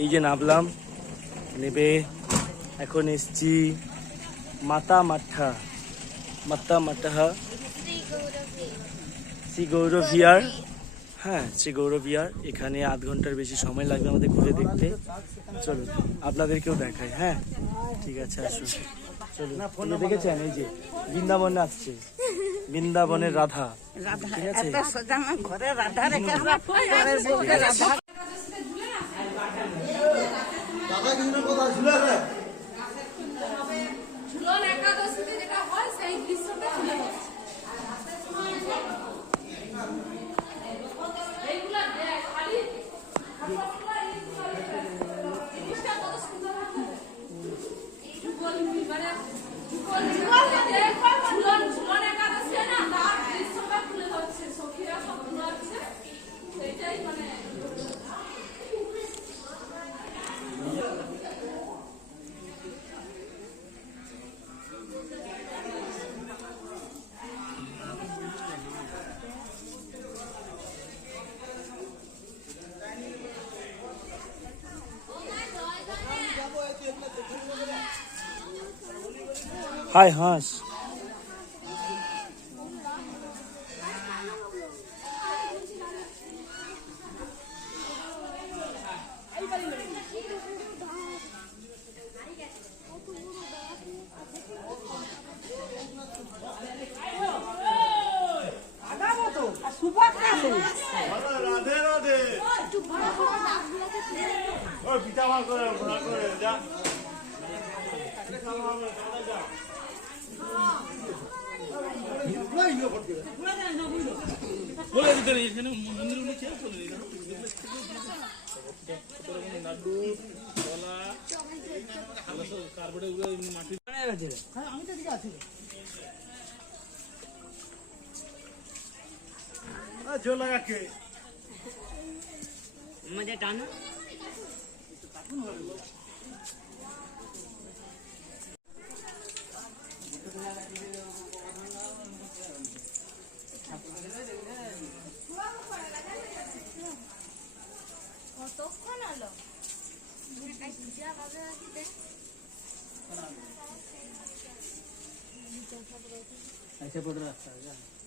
এই যে নামলাম, নেবে এখন এসছি মাতা মাঠা শ্রী গৌরব ভিয়ার। হ্যাঁ, শ্রী গৌরব ভিয়ার। এখানে আধ ঘন্টার বেশি সময় লাগবে আমাদের ঘুরে দেখতে। চলুন আপনাদেরকেও দেখাই। হ্যাঁ ঠিক আছে, আসুন চলুন। ফোনে দেখেছেন এই যে বৃন্দাবন আসছে, বৃন্দাবনের রাধা। ঠিক আছে, হাই হাঁস। मजा टाना কতক্ষণ হলো ऐसे पड़ रहा है।